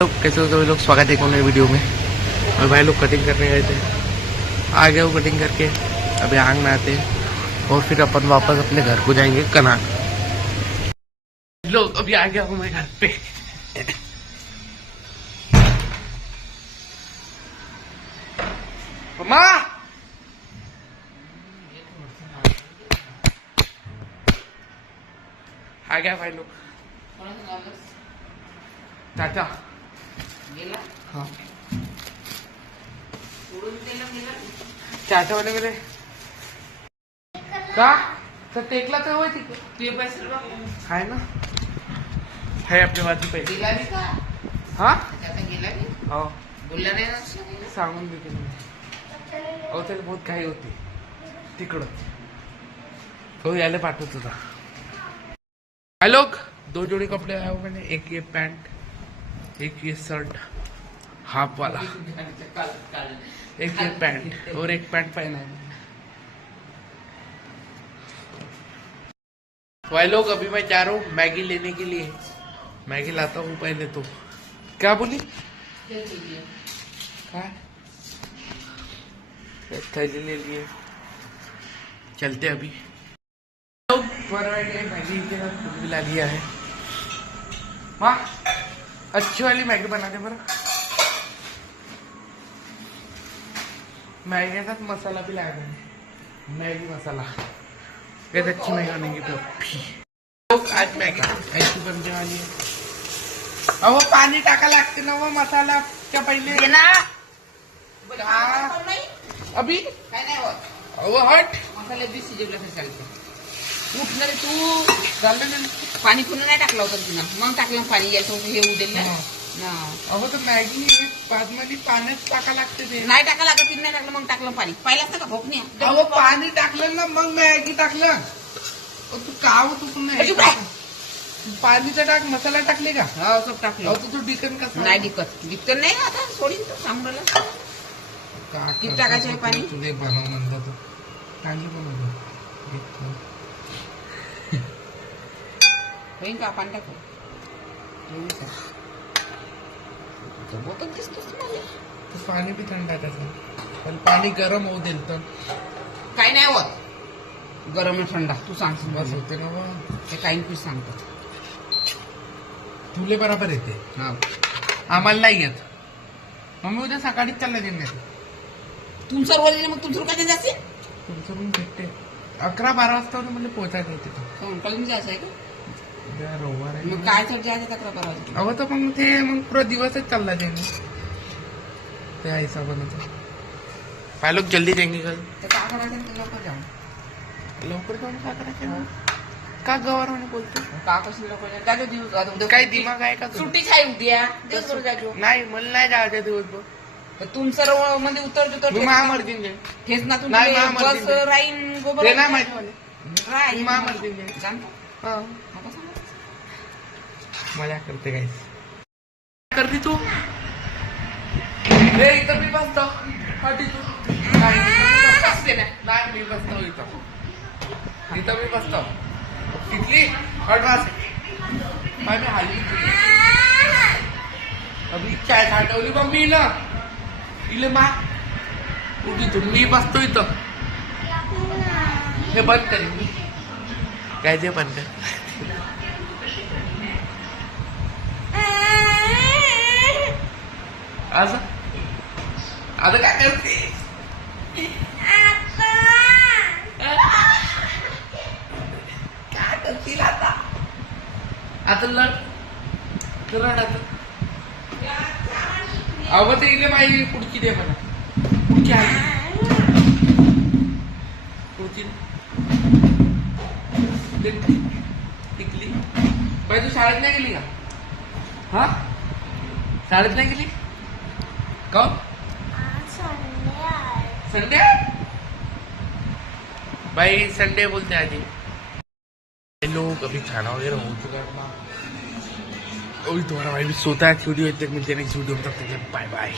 लोग कैसे हो? लोग स्वागत है एक नए वीडियो में। और भाई लोग कटिंग करने गए थे, आ गए वो कटिंग करके। अभी आग में आते हैं और फिर अपन वापस अपने घर को जाएंगे कनाक। लोग अभी आ गया हूँ मैं घर पे। मम्मा आ गया भाई लोग। चाचा हाँ चाचा वाले मेरे का तर टेकला तर होय तिथे आहे ना, है आपल्या बाजू पे हा हो सांगून देते मी। अहो त्याला बहुत घाई होती तिकडं, तो यायला पाठवत होता। भाई लोग दो जोड़ी कपड़े आए हो मैंने, एक ये पैंट एक ये शर्ट हाफ वाला, एक ये पैंट और एक पैंट पहना है। भाई लोग अभी मैं जा रहा हूँ मैगी लेने के लिए। मैगी लाता हूँ पहले तो। क्या बोली? थैली ले लिए, चलते अभी। लोग मैगी के साथ कुछ भी ला लिया है। हाँ अच्छी वाली मैगी बना दे बरा। मैगी के साथ मसाला भी लाया मैंने, मैगी मसाला। कैसे अच्छी मैगी बनेगी तो आज मैगी ऐसी बनने वाली है। अब वो पानी टाका लागते ना वो मसाला क्या पहले ना अभी वो हट मसाले बी शिजवलं तर चालतं. उठणार तू चाललं पाणी पुन्हा नाही टाकलं होतं तिनं, मग टाकलं पाणी यायचं हे उदेल ना. अहो तर मॅगी बाजमध्ये पाण्यात टाका लागते ते. नाही टाका लागत, तिने नाही टाकलं मग टाकलं पाणी. पाहिलं असतं का भोकणी? अहो पाणी टाकलं ना मग मॅगी टाकलं. तू का तू पुन्हा पाणीचा टाक मसाला टाकले का? हो सब टाकलं. अहो तू डिकन कसं नाही डिकत नाही आता सोडीन तो सांगूला किती टाकायचं आहे पाणी? तुझे बनव म्हणलं तर चांगली बनवतो होईन का? पाणी टाकू बोतल दिसतोच मला. तो पाणी बी थंड आहे त्याचं, पण पाणी गरम होऊ देल तर काही नाही होत. गरम थंडा तू सांगशील बस होते ना. ते काही पीस सांगतात तुले बरोबर येते, आम्हाला नाही येत. मग उद्या सकाळीच चालला देणार. तुमचं रोज मग तुमचं काय जायचं? तुमचं पण भेटते 11-12 वाजता म्हणजे पोहोचायचं आहे तिथं. कळून जायचं आहे का? रविवार आहे मग काय तर जायचं तक्रार करायचं. अहो तर मग ते मग पुरा दिवसच चालला जाईल त्या हिशोबानं. पाय लोक जल्दी जाएंगे कल. तर काय करायचं? लवकर जाऊ. लवकर जाऊन काय करायचं? का गवाराने बोलतो? का कसं लवकर जाऊ? दिवस काही दिमाग आहे का तुझा? सुट्टीच आहे उद्या, दिवसभर जायचो. नाही मला नाही जायचं दिवसभर. तर तुमचं मध्ये उतरतो मी महामर्दीन जाईल. हेच ना नाही, तुम्ही महामर्दीन बस जाईल. राहीन गोबर ते नाही माहिती मला. राहीन महामर्दीन जाईल. जाणतो. हा मग कसं? मजा करते काय करते तू? ए इथं मी बसतो. हट इथून. नाही मी बसतो इथं. इथं मी बसतो. तिथली हट वास मी हल्ली अभी चाय साठवली मम्मी ना इले मा उठीतून मी बसतो इथं. हे बंद करेन मी. काय ते बंद कर. असं आता काय करते? काय करतील आता? आता लढ आता अव ते इथे माहिती पुढची दे मला. पुढची आहे पुढची टिकली. बाई तू शाळेत नाही गेली का? हा शाळेत नाही गेली का? संडे भाई संडे बोलते आज. लोग अभी खाना वगैरह हो चुका है. अभी तुम्हारा भाई भी सोता है. वीडियो तक मिलते हैं नेक्स्ट वीडियो में, तब तक बाय बाय.